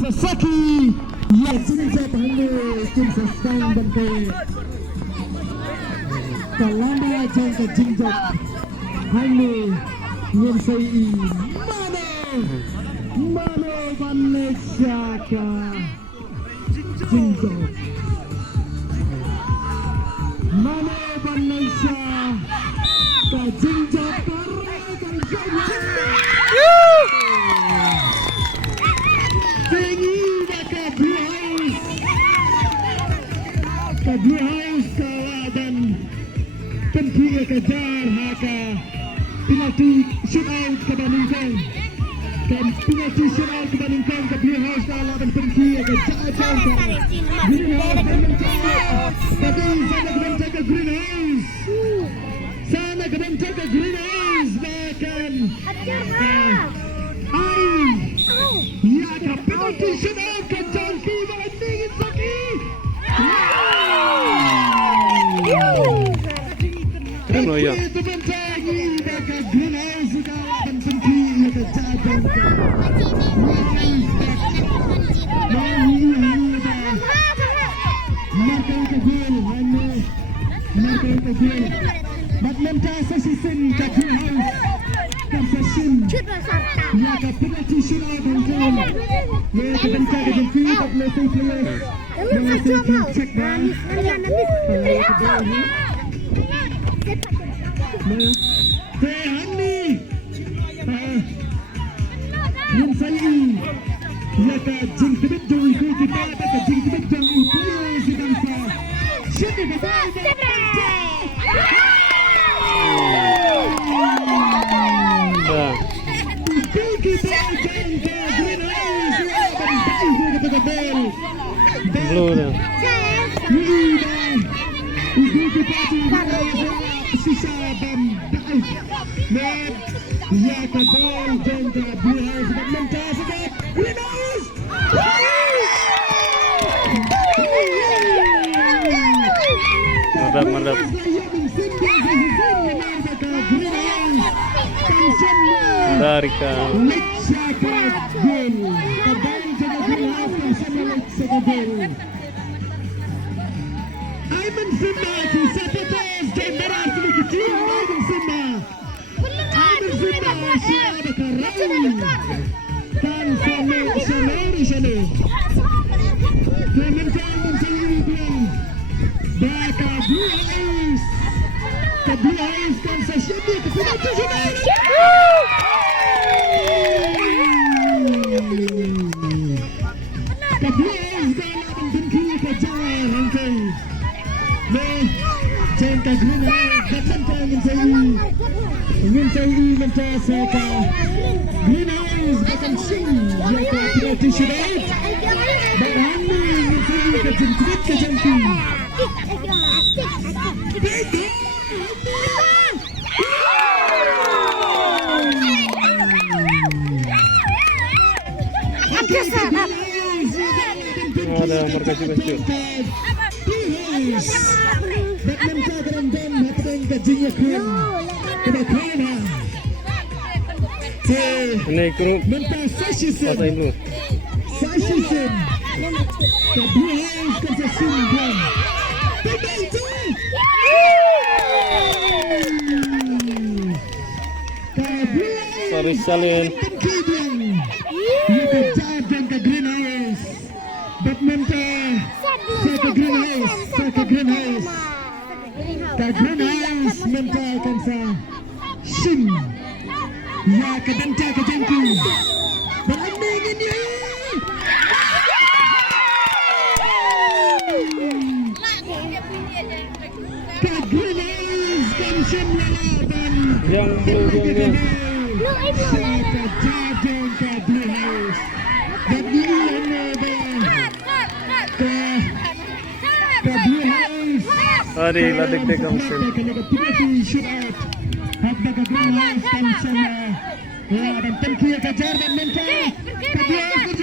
Sasaki ya jingshad hangu tim sasang dan ke kalamba jang ke jingshad hangu ngin sai mano Malaysia ka jingshad mano Malaysia ka jingshad kan Blue House kawadan penting kejar haka penalti shootout kebandingkan dan penalti shootout kebandingkan ke Blue House kawadan penting kejar Green House tapi sana kebentuk ke Green House sana kebentuk ke Green House bahkan iaka penalti shootout kejar kebandingkan Saki Ano ya? Yang saya iaka jingshad jang ikuti pada ke jingshad jang upaya sedang sah siapa kata Blue dah. sisa dan daif iaka gol jangka Blue House dan mentah sedap Green House Mantap. Dari kan. Ada markasi baju. Ini grup pasai dulu. Sorry salin. Ya kedenta kejengki berlending ini kegelis kansen lalaban Yang blue. kejadian ke Blue House dan ini yang ada ke Blue House Hari ladek kamu sen. shootout hadda ke Green House kansen dan tengki kejar dan mentah ke Blue House